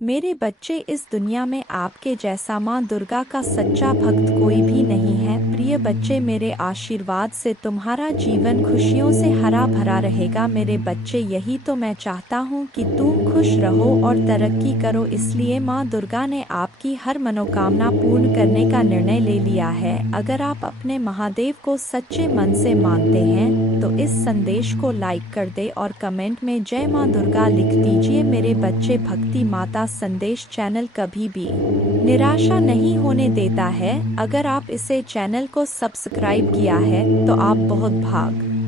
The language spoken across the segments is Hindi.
मेरे बच्चे, इस दुनिया में आपके जैसा माँ दुर्गा का सच्चा भक्त कोई भी नहीं है। प्रिय बच्चे, मेरे आशीर्वाद से तुम्हारा जीवन खुशियों से हरा भरा रहेगा। मेरे बच्चे, यही तो मैं चाहता हूँ कि तुम खुश रहो और तरक्की करो। इसलिए माँ दुर्गा ने आपकी हर मनोकामना पूर्ण करने का निर्णय ले लिया है। अगर आप अपने महादेव को सच्चे मन से मानते हैं तो इस संदेश को लाइक कर दे और कमेंट में जय माँ दुर्गा लिख दीजिए। मेरे बच्चे, भक्ति माता संदेश चैनल कभी भी निराशा नहीं होने देता है। अगर आप इसे चैनल को सब्सक्राइब किया है तो आप बहुत भाग्यशाली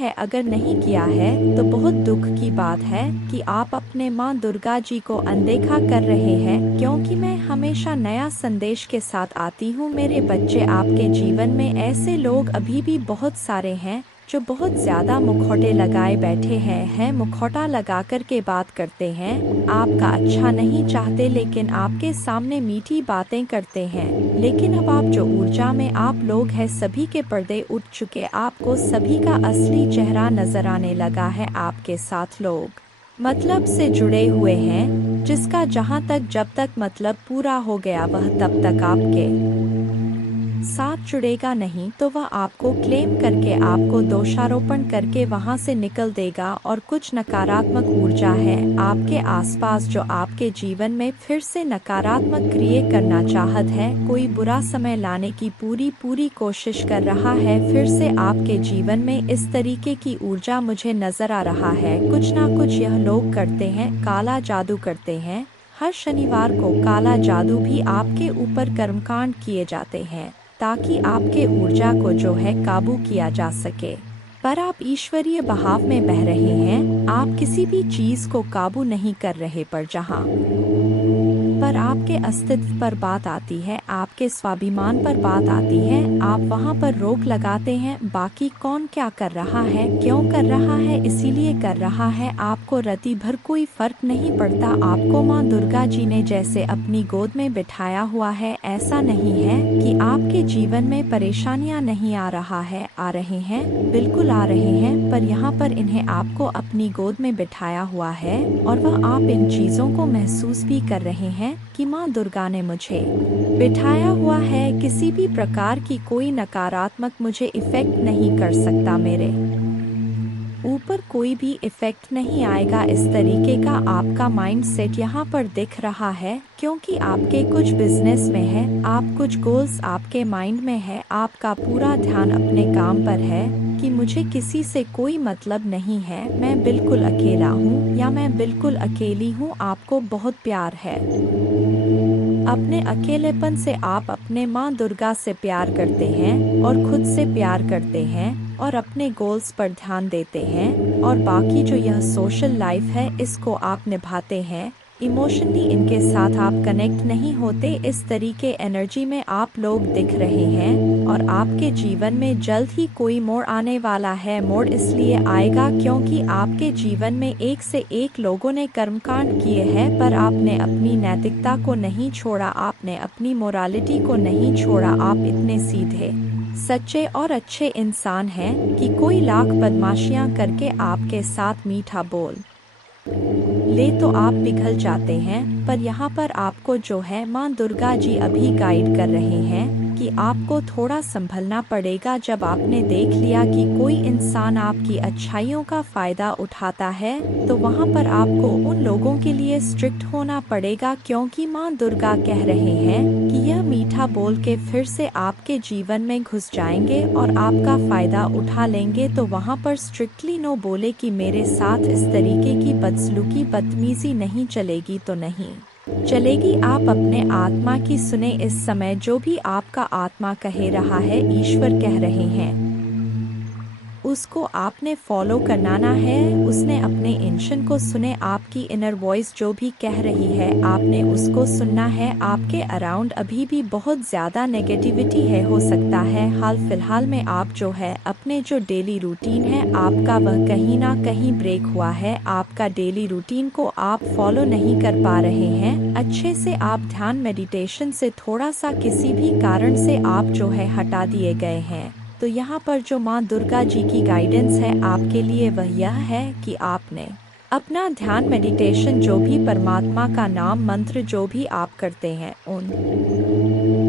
है। अगर नहीं किया है तो बहुत दुख की बात है कि आप अपने माँ दुर्गा जी को अनदेखा कर रहे हैं, क्योंकि मैं हमेशा नया संदेश के साथ आती हूँ। मेरे बच्चे, आपके जीवन में ऐसे लोग अभी भी बहुत सारे हैं जो बहुत ज़्यादा मुखौटे लगाए बैठे हैं, मुखौटा लगा कर के बात करते हैं, आपका अच्छा नहीं चाहते, लेकिन आपके सामने मीठी बातें करते हैं। लेकिन अब आप जो ऊर्जा में आप लोग हैं, सभी के पर्दे उठ चुके, आपको सभी का असली चेहरा नजर आने लगा है। आपके साथ लोग मतलब से जुड़े हुए हैं, जिसका जहां तक जब तक मतलब पूरा हो गया वह तब तक आपके साथ जुड़ेगा, नहीं तो वह आपको क्लेम करके, आपको दोषारोपण करके वहां से निकल देगा। और कुछ नकारात्मक ऊर्जा है आपके आसपास जो आपके जीवन में फिर से नकारात्मक क्रिया करना चाहत है, कोई बुरा समय लाने की पूरी कोशिश कर रहा है। फिर से आपके जीवन में इस तरीके की ऊर्जा मुझे नजर आ रहा है। कुछ ना कुछ यह लोग करते हैं, काला जादू करते हैं। हर शनिवार को काला जादू भी आपके ऊपर कर्मकांड किए जाते हैं ताकि आपके ऊर्जा को जो है काबू किया जा सके। पर आप ईश्वरीय बहाव में बह रहे हैं, आप किसी भी चीज को काबू नहीं कर रहे। पर जहां पर आपके अस्तित्व पर बात आती है, आपके स्वाभिमान पर बात आती है, आप वहां पर रोक लगाते हैं। बाकी कौन क्या कर रहा है, क्यों कर रहा है, इसीलिए कर रहा है, आपको रति भर कोई फर्क नहीं पड़ता। आपको माँ दुर्गा जी ने जैसे अपनी गोद में बिठाया हुआ है, ऐसा नहीं है कि आपके जीवन में परेशानियां नहीं आ रहा है, आ रहे हैं, बिल्कुल आ रहे हैं। पर यहाँ पर इन्हें आपको अपनी गोद में बिठाया हुआ है और वह आप इन चीजों को महसूस भी कर रहे हैं कि माँ दुर्गा ने मुझे बिठाया हुआ है। किसी भी प्रकार की कोई नकारात्मक मुझे इफेक्ट नहीं कर सकता, मेरे ऊपर कोई भी इफेक्ट नहीं आएगा। इस तरीके का आपका माइंड सेट यहाँ पर दिख रहा है, क्योंकि आपके कुछ बिजनेस में है, आप कुछ गोल्स आपके माइंड में है, आपका पूरा ध्यान अपने काम पर है कि मुझे किसी से कोई मतलब नहीं है, मैं बिल्कुल अकेला हूँ या मैं बिल्कुल अकेली हूँ। आपको बहुत प्यार है। अपने अकेलेपन से आप अपने माँ दुर्गा से प्यार करते हैं और खुद से प्यार करते हैं और अपने गोल्स पर ध्यान देते हैं। और बाकी जो यह सोशल लाइफ है, इसको आप निभाते हैं। इमोशनली इनके साथ आप कनेक्ट नहीं होते। इस तरीके एनर्जी में आप लोग दिख रहे हैं और आपके जीवन में जल्द ही कोई मोड़ आने वाला है। मोड़ इसलिए आएगा क्योंकि आपके जीवन में एक से एक लोगों ने कर्मकांड किए हैं, पर आपने अपनी नैतिकता को नहीं छोड़ा, आपने अपनी मोरालिटी को नहीं छोड़ा। आप इतने सीधे, सच्चे और अच्छे इंसान हैं कि कोई लाख बदमाशियां करके आपके साथ मीठा बोल ले तो आप पिघल जाते हैं। पर यहाँ पर आपको जो है माँ दुर्गा जी अभी गाइड कर रहे हैं कि आपको थोड़ा संभलना पड़ेगा। जब आपने देख लिया कि कोई इंसान आपकी अच्छाइयों का फायदा उठाता है, तो वहाँ पर आपको उन लोगों के लिए स्ट्रिक्ट होना पड़ेगा, क्योंकि माँ दुर्गा कह रहे हैं कि यह मीठा बोल के फिर से आपके जीवन में घुस जाएंगे और आपका फायदा उठा लेंगे। तो वहाँ पर स्ट्रिक्टली नो बोले कि मेरे साथ इस तरीके की बदसलूकी, बदतमीजी नहीं चलेगी तो नहीं चलेगी। आप अपने आत्मा की सुने। इस समय जो भी आपका आत्मा कह रहा है, ईश्वर कह रहे हैं, उसको आपने फॉलो करना है। उसने अपने इंशन को सुने। आपकी इनर वॉइस जो भी कह रही है, आपने उसको सुनना है। आपके अराउंड अभी भी बहुत ज़्यादा नेगेटिविटी है, हो सकता है हाल फिलहाल में आप जो है अपने जो डेली रूटीन है आपका, वह कहीं ना कहीं ब्रेक हुआ है। आपका डेली रूटीन को आप फॉलो नहीं कर पा रहे हैं अच्छे से। आप ध्यान मेडिटेशन से थोड़ा सा किसी भी कारण से आप जो है हटा दिए गए हैं। तो यहाँ पर जो माँ दुर्गा जी की गाइडेंस है आपके लिए, वह यह है कि आपने अपना ध्यान मेडिटेशन जो भी परमात्मा का नाम मंत्र जो भी आप करते हैं उन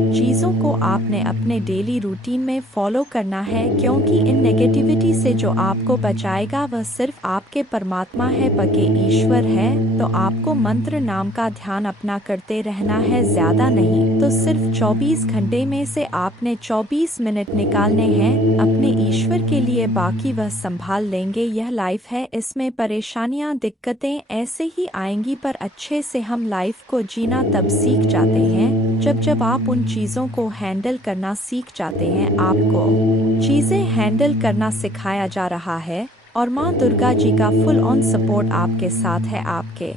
चीज़ों को आपने अपने डेली रूटीन में फॉलो करना है, क्योंकि इन नेगेटिविटी से जो आपको बचाएगा वह सिर्फ आपके परमात्मा है, पके ईश्वर है। तो आपको मंत्र नाम का ध्यान अपना करते रहना है, ज़्यादा नहीं तो सिर्फ 24 घंटे में से आपने 24 मिनट निकालने हैं अपने ईश्वर के लिए, बाकी वह संभाल लेंगे। यह लाइफ है, इसमें परेशानियाँ दिक्कतें ऐसे ही आएंगी, पर अच्छे से हम लाइफ को जीना तब सीख जाते हैं जब आप उन चीज़ों को हैंडल करना सीख जाते हैं। आपको चीज़ें हैंडल करना सिखाया जा रहा है और माँ दुर्गा जी का फुल ऑन सपोर्ट आपके साथ है। आपके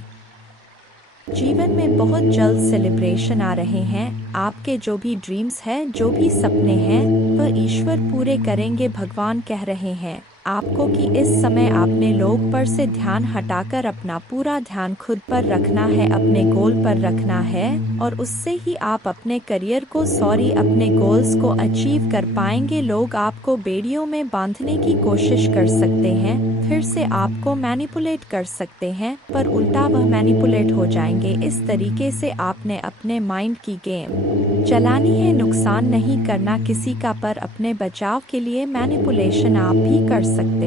जीवन में बहुत जल्द सेलिब्रेशन आ रहे हैं। आपके जो भी ड्रीम्स हैं, जो भी सपने हैं, वह ईश्वर पूरे करेंगे। भगवान कह रहे हैं आपको कि इस समय आपने लोग पर से ध्यान हटाकर अपना पूरा ध्यान खुद पर रखना है, अपने गोल पर रखना है, और उससे ही आप अपने करियर को अपने गोल्स को अचीव कर पाएंगे। लोग आपको बेड़ियों में बांधने की कोशिश कर सकते हैं, फिर से आपको मैनिपुलेट कर सकते हैं, पर उल्टा वह मैनिपुलेट हो जाएंगे। इस तरीके से आपने अपने माइंड की गेम चलानी है, नुकसान नहीं करना किसी का, पर अपने बचाव के लिए मैनिपुलेशन आप भी कर सकते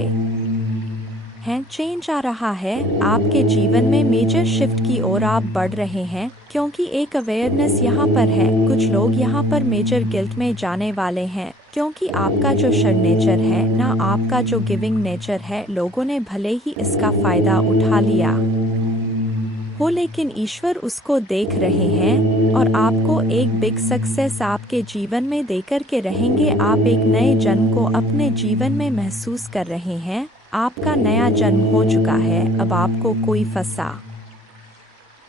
हैं। चेंज आ रहा है आपके जीवन में, मेजर शिफ्ट की ओर आप बढ़ रहे हैं, क्योंकि एक अवेयरनेस यहाँ पर है। कुछ लोग यहाँ पर मेजर गिल्ट में जाने वाले हैं, क्योंकि आपका जो शर नेचर है ना, आपका जो गिविंग नेचर है, लोगों ने भले ही इसका फायदा उठा लिया हो, लेकिन ईश्वर उसको देख रहे हैं और आपको एक बिग सक्सेस आपके जीवन में देकर के रहेंगे। आप एक नए जन्म को अपने जीवन में महसूस कर रहे हैं। आपका नया जन्म हो चुका है, अब आपको कोई फंसा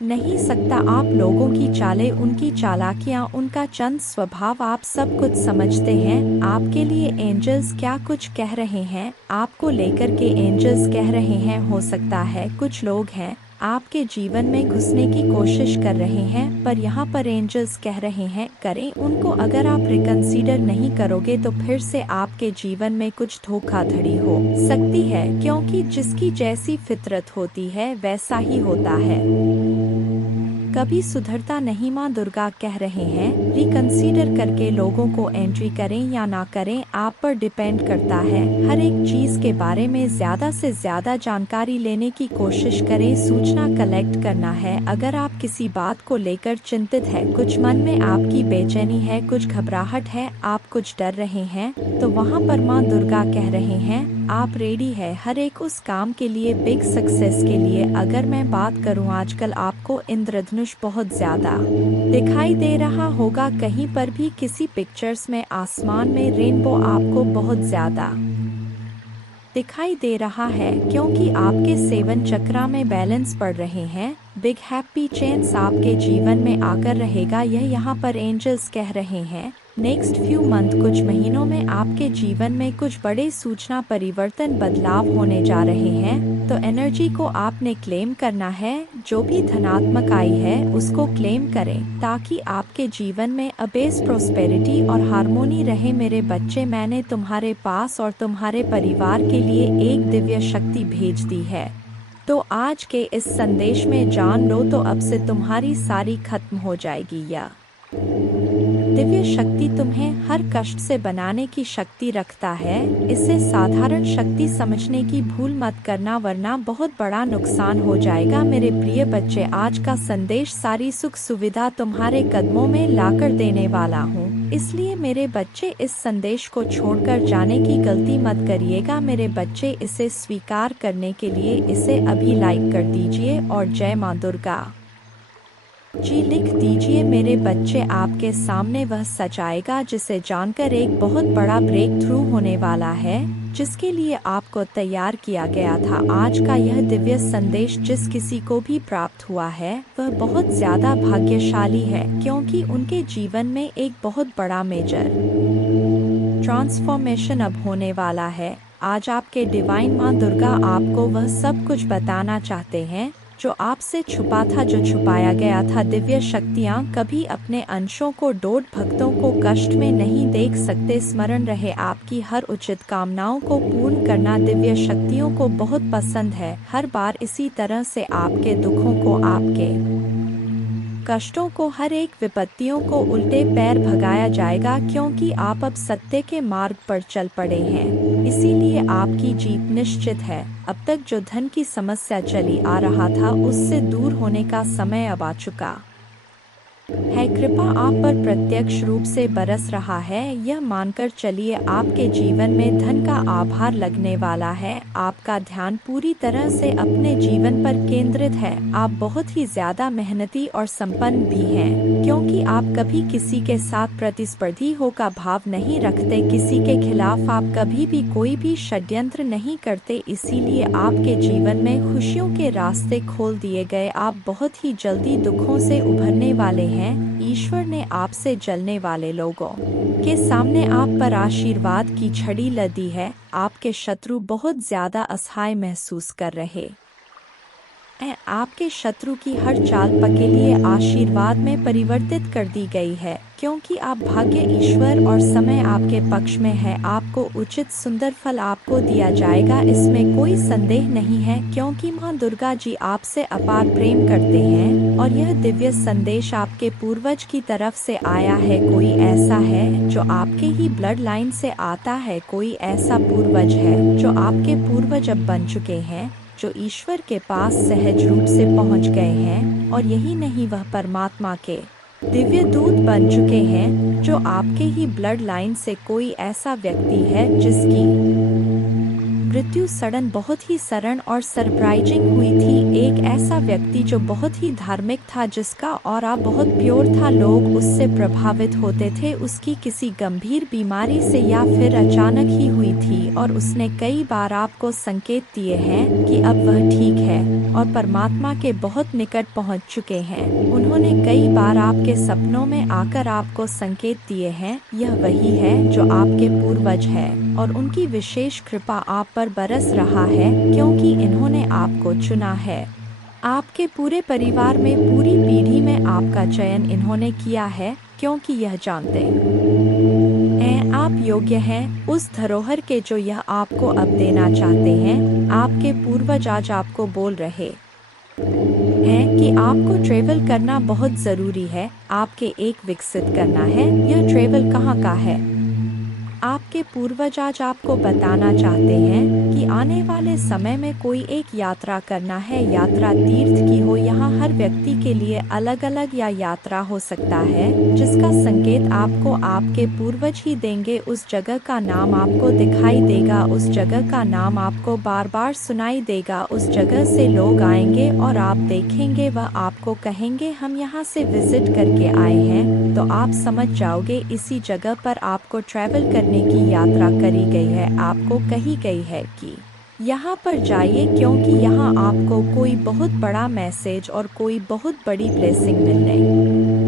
नहीं सकता। आप लोगों की चालें, उनकी चालाकियाँ, उनका चंद स्वभाव आप सब कुछ समझते हैं। आपके लिए एंजल्स क्या कुछ कह रहे हैं, आपको लेकर के एंजल्स कह रहे हैं। हो सकता है कुछ लोग हैं आपके जीवन में घुसने की कोशिश कर रहे हैं, पर यहाँ पर एंजल्स कह रहे हैं करें उनको। अगर आप रिकंसीडर नहीं करोगे तो फिर से आपके जीवन में कुछ धोखाधड़ी हो सकती है, क्योंकि जिसकी जैसी फितरत होती है वैसा ही होता है, कभी सुधरता नहीं। माँ दुर्गा कह रहे हैं रिकंसीडर करके लोगों को एंट्री करें या ना करें, आप पर डिपेंड करता है। हर एक चीज के बारे में ज्यादा से ज्यादा जानकारी लेने की कोशिश करें, सूचना कलेक्ट करना है। अगर आप किसी बात को लेकर चिंतित है, कुछ मन में आपकी बेचैनी है, कुछ घबराहट है, आप कुछ डर रहे हैं, तो वहाँ पर माँ दुर्गा कह रहे हैं आप रेडी है हर एक उस काम के लिए, बिग सक्सेस के लिए। अगर मैं बात करूं, आजकल आपको इंद्रधनुष बहुत ज्यादा दिखाई दे रहा होगा, कहीं पर भी किसी पिक्चर्स में, आसमान में रेनबो आपको बहुत ज्यादा दिखाई दे रहा है, क्योंकि आपके सेवन चक्रा में बैलेंस पड़ रहे हैं। बिग हैप्पी चेंज आपके जीवन में आकर रहेगा, यह यहाँ पर एंजल्स कह रहे हैं। नेक्स्ट फ्यू मंथ, कुछ महीनों में आपके जीवन में कुछ बड़े सूचना परिवर्तन बदलाव होने जा रहे हैं। तो एनर्जी को आपने क्लेम करना है, जो भी धनात्मक आई है उसको क्लेम करें, ताकि आपके जीवन में अबेस प्रोस्पेरिटी और हार्मोनी रहे। मेरे बच्चे, मैंने तुम्हारे पास और तुम्हारे परिवार के लिए एक दिव्य शक्ति भेज दी है, तो आज के इस संदेश में जान लो, तो अब से तुम्हारी सारी खत्म हो जाएगी। या दिव्य शक्ति तुम्हें हर कष्ट से बनाने की शक्ति रखता है। इसे साधारण शक्ति समझने की भूल मत करना, वरना बहुत बड़ा नुकसान हो जाएगा। मेरे प्रिय बच्चे, आज का संदेश सारी सुख सुविधा तुम्हारे कदमों में लाकर देने वाला हूँ, इसलिए मेरे बच्चे इस संदेश को छोड़कर जाने की गलती मत करिएगा। मेरे बच्चे, इसे स्वीकार करने के लिए इसे अभी लाइक कर दीजिए और जय माँ दुर्गा जी लिख दीजिए। मेरे बच्चे, आपके सामने वह सच आएगा जिसे जानकर एक बहुत बड़ा ब्रेक थ्रू होने वाला है, जिसके लिए आपको तैयार किया गया था। आज का यह दिव्य संदेश जिस किसी को भी प्राप्त हुआ है वह बहुत ज्यादा भाग्यशाली है, क्योंकि उनके जीवन में एक बहुत बड़ा मेजर ट्रांसफॉर्मेशन अब होने वाला है। आज आपके डिवाइन माँ दुर्गा आपको वह सब कुछ बताना चाहते हैं जो आपसे छुपा था, जो छुपाया गया था। दिव्य शक्तियाँ कभी अपने अंशों को डोड भक्तों को कष्ट में नहीं देख सकते। स्मरण रहे, आपकी हर उचित कामनाओं को पूर्ण करना दिव्य शक्तियों को बहुत पसंद है। हर बार इसी तरह से आपके दुखों को, आपके कष्टों को, हर एक विपत्तियों को उल्टे पैर भगाया जाएगा, क्योंकि आप अब सत्य के मार्ग पर चल पड़े हैं। इसीलिए आपकी जीत निश्चित है। अब तक जो धन की समस्या चली आ रहा था, उससे दूर होने का समय अब आ चुका है। कृपा आप पर प्रत्यक्ष रूप से बरस रहा है। यह मानकर चलिए, आपके जीवन में धन का आभार लगने वाला है। आपका ध्यान पूरी तरह से अपने जीवन पर केंद्रित है। आप बहुत ही ज्यादा मेहनती और संपन्न भी हैं, क्योंकि आप कभी किसी के साथ प्रतिस्पर्धी हो का भाव नहीं रखते। किसी के खिलाफ आप कभी भी कोई भी षड्यंत्र नहीं करते। इसीलिए आपके जीवन में खुशियों के रास्ते खोल दिए गए। आप बहुत ही जल्दी दुखों से उभरने वाले हैं। ईश्वर ने आपसे जलने वाले लोगों के सामने आप पर आशीर्वाद की छड़ी लदी है। आपके शत्रु बहुत ज्यादा असहाय महसूस कर रहे हैं। आपके शत्रु की हर चाल पके लिए आशीर्वाद में परिवर्तित कर दी गई है, क्योंकि आप भाग्य, ईश्वर और समय आपके पक्ष में है। आपको उचित सुंदर फल आपको दिया जाएगा, इसमें कोई संदेह नहीं है, क्योंकि माँ दुर्गा जी आपसे अपार प्रेम करते हैं। और यह दिव्य संदेश आपके पूर्वज की तरफ से आया है। कोई ऐसा है जो आपके ही ब्लड लाइन से आता है। कोई ऐसा पूर्वज है जो आपके पूर्वज अब बन चुके हैं, जो ईश्वर के पास सहज रूप से पहुंच गए हैं। और यही नहीं, वह परमात्मा के दिव्य दूत बन चुके हैं, जो आपके ही ब्लड लाइन से कोई ऐसा व्यक्ति है जिसकी मृत्यु सडन, बहुत ही सरल और सरप्राइजिंग हुई थी। एक ऐसा व्यक्ति जो बहुत ही धार्मिक था, जिसका ऑरा बहुत प्योर था। लोग उससे प्रभावित होते थे। उसकी किसी गंभीर बीमारी से या फिर अचानक ही हुई थी, और उसने कई बार आपको संकेत दिए हैं कि अब वह ठीक है और परमात्मा के बहुत निकट पहुंच चुके हैं। उन्होंने कई बार आपके सपनों में आकर आपको संकेत दिए हैं। यह वही है जो आपके पूर्वज है, और उनकी विशेष कृपा आप पर बरस रहा है, क्योंकि इन्होंने आपको चुना है। आपके पूरे परिवार में, पूरी पीढ़ी में आपका चयन इन्होंने किया है, क्योंकि यह जानते हैं आप योग्य हैं उस धरोहर के जो यह आपको अब देना चाहते हैं। आपके पूर्वज आज आपको बोल रहे हैं कि आपको ट्रेवल करना बहुत ज़रूरी है। आपके एक विकसित करना है। यह ट्रेवल कहाँ का है? आपके पूर्वज आज आपको बताना चाहते हैं कि आने वाले समय में कोई एक यात्रा करना है। यात्रा तीर्थ की हो। यहाँ हर व्यक्ति के लिए अलग अलग या यात्रा हो सकता है, जिसका संकेत आपको आपके पूर्वज ही देंगे। उस जगह का नाम आपको दिखाई देगा, उस जगह का नाम आपको बार बार सुनाई देगा। उस जगह से लोग आएंगे और आप देखेंगे, वह आपको कहेंगे हम यहाँ से विजिट करके आए हैं। तो आप समझ जाओगे इसी जगह पर आपको ट्रैवल करने की यात्रा करी गई है। आपको कही गई है कि यहाँ पर जाइए, क्योंकि यहाँ आपको कोई बहुत बड़ा मैसेज और कोई बहुत बड़ी ब्लेसिंग मिलने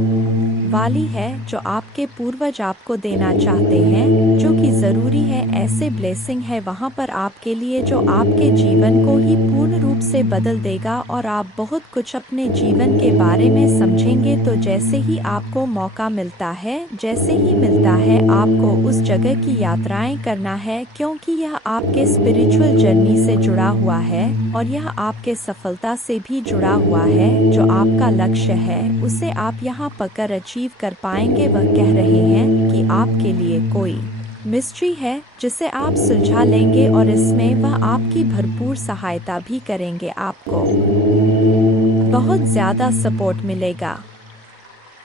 वाली है, जो आपके पूर्वज आपको देना चाहते हैं, जो कि ज़रूरी है। ऐसे ब्लेसिंग है वहाँ पर आपके लिए, जो आपके जीवन को ही पूर्ण रूप से बदल देगा, और आप बहुत कुछ अपने जीवन के बारे में समझेंगे। तो जैसे ही आपको मौका मिलता है, जैसे ही मिलता है, आपको उस जगह की यात्राएं करना है, क्योंकि यह आपके स्पिरिचुअल जर्नी से जुड़ा हुआ है, और यह आपके सफलता से भी जुड़ा हुआ है। जो आपका लक्ष्य है, उसे आप यहाँ पकड़ अचीव कर पाएंगे। वह कह रहे हैं कि आपके लिए कोई मिस्ट्री है जिसे आप सुलझा लेंगे, और इसमें वह आपकी भरपूर सहायता भी करेंगे। आपको बहुत ज़्यादा सपोर्ट मिलेगा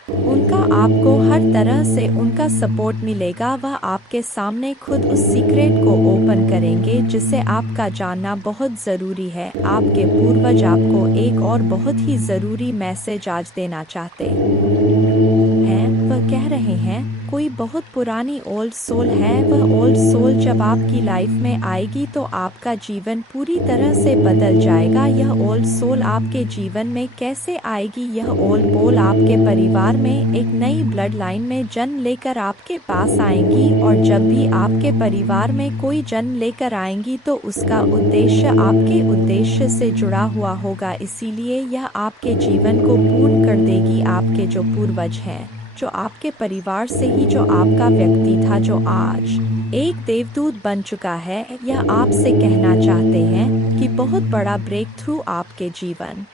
उनका। आपको हर तरह से उनका सपोर्ट मिलेगा। वह आपके सामने खुद उस सीक्रेट को ओपन करेंगे, जिसे आपका जानना बहुत ज़रूरी है। आपके पूर्वज आपको एक और बहुत ही ज़रूरी मैसेज आज देना चाहते हैं। वह कह रहे हैं कोई बहुत पुरानी ओल्ड सोल है। वह ओल्ड सोल जब आपकी लाइफ में आएगी तो आपका जीवन पूरी तरह से बदल जाएगा। यह ओल्ड सोल आपके जीवन में कैसे आएगी? यह ओल्ड सोल आपके परिवार में एक नई ब्लड लाइन में जन्म लेकर आपके पास आएंगी, और जब भी आपके परिवार में कोई जन्म लेकर आएंगी तो उसका उद्देश्य आपके उद्देश्य से जुड़ा हुआ होगा। इसीलिए यह आपके जीवन को पूर्ण कर देगी। आपके जो पूर्वज हैं, जो आपके परिवार से ही जो आपका व्यक्ति था, जो आज एक देवदूत बन चुका है, यह आपसे कहना चाहते हैं कि बहुत बड़ा ब्रेक थ्रू आपके जीवन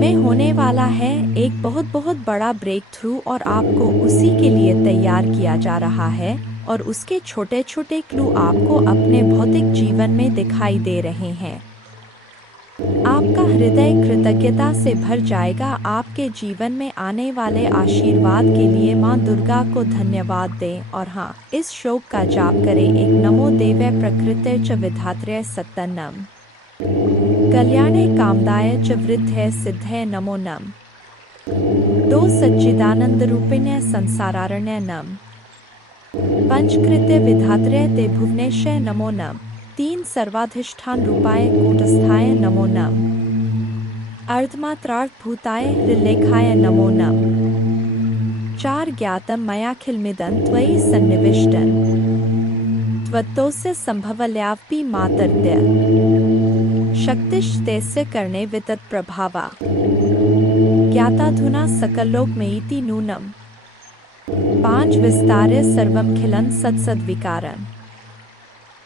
में होने वाला है। एक बहुत बहुत बड़ा ब्रेक थ्रू, और आपको उसी के लिए तैयार किया जा रहा है, और उसके छोटे छोटे क्लू आपको अपने भौतिक जीवन में दिखाई दे रहे हैं। आपका हृदय कृतज्ञता से भर जाएगा। आपके जीवन में आने वाले आशीर्वाद के लिए माँ दुर्गा को धन्यवाद दें। और हाँ, इस श्लोक का जाप करें। एक नमो देवे प्रकृते च विधात्रे सत्तनम कल्याणे कामदाय च वृद्धे सिद्धे नमो नम। दो सच्चिदानंद रूपिणे संसारारण्य नम। पंचकृत्य विधात्रे ते भुवनेशे नमो नम। 3 सर्वाधिष्ठान रूपाय कूटस्थाय नमो नम। अर्धमात्रार्थ भूताय हृल्लेखाय नमो नम। 4 ज्ञातम मयाखिलमिदं त्वयि सन्निविष्टं त्वत्तोस्य संभवल्यापि मातर्द्य शक्तिश्तेस्य कर्णे वितत प्रभावा ज्ञाताधुना सकलोकमेति नूनम। 5 विस्तार्य सर्वमखिलं सत्सद्विकारम्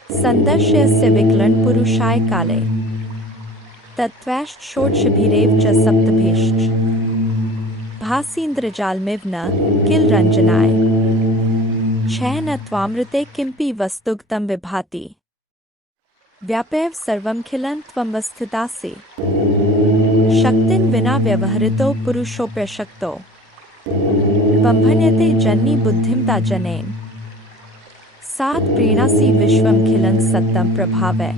संदर्श्यस्य विक्लन पुरुषाय काले तत्त्वैश्च षोडशभिरेव च सप्तभिश्च भासीन्द्रजालमिव न किल रंजनाय छह त्वामृते किंपि वस्तुगतं विभाति व्यापैव सर्वमखिलं त्वमवस्थितासि शक्तिं विना व्यवहृतो पुरुषोऽप्यशक्तो बंभन्यते जन्नी बुद्धिं ता जनेन। 7 प्रीणासि विश्वमखिलं सत्तं प्रभावै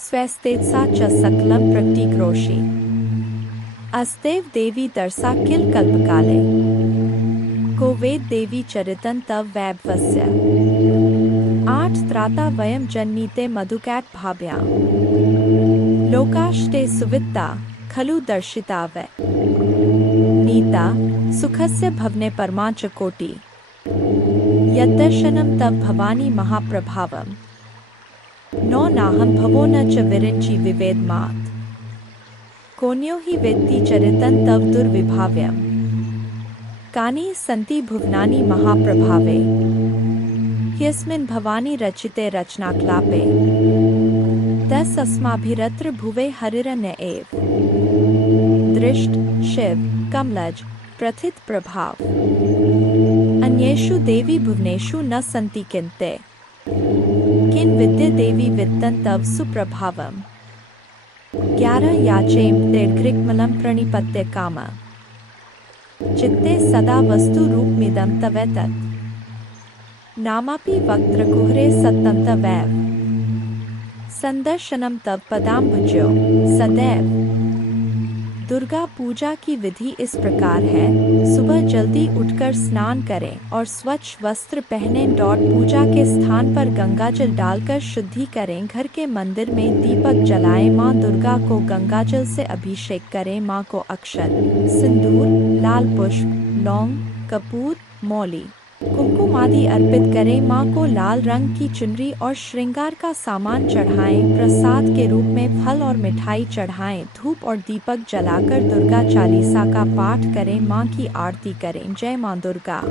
स्वस्तेजसा च सकलं प्रकटीकरोषि अस्तेव देवी तरसा किल कल्पकाले को वेद देवी चरितं तव वैभवस्य। 8 त्राता वयं जन्नीते मधुकैट भाभ्यां लोकाश्ते सुवित्ता खलु दर्शिता वै नीता सुखस्य भवने परमा च कोटि यद्दर्शनं तव भवानी महाप्रभावम्। 9 नाहं भवो न च विरिञ्चि विवेदमात् कोन्यो हि वेत्ति चरितं तव दुर्विभाव्यम्। कानि सन्ति भुवनानि महाप्रभावे ह्यस्मिन् भवानी रचिते रचनाक्लापे 10 अस्माभिरत्र भुवे हरिरण्य एव दृष्ट शिव कमलज प्रथित प्रभाव अन्येषु देवी भुवनेषु न सन्ति किन्ते किन विद्य देवी वित्तं तव सुप्रभावम्। 11 याचेम तेर्घृक्मलं प्रणिपत्य काम चित्ते सदा वस्तु रूपमिदं तवेतत् नामापि वक्त्रकुहरे सत्तं तवैव संदर्शनं तव पदाम्बुजो सदैव। दुर्गा पूजा की विधि इस प्रकार है। सुबह जल्दी उठकर स्नान करें और स्वच्छ वस्त्र पहनें। पूजा के स्थान पर गंगाजल डालकर शुद्धि करें। घर के मंदिर में दीपक जलाएं। माँ दुर्गा को गंगाजल से अभिषेक करें। माँ को अक्षत, सिंदूर, लाल पुष्प, लौंग, कपूर, मौली, कुमकुम आदि अर्पित करें। माँ को लाल रंग की चुनरी और श्रृंगार का सामान चढ़ाएं। प्रसाद के रूप में फल और मिठाई चढ़ाएं। धूप और दीपक जलाकर दुर्गा चालीसा का पाठ करें। माँ की आरती करें। जय माँ दुर्गा।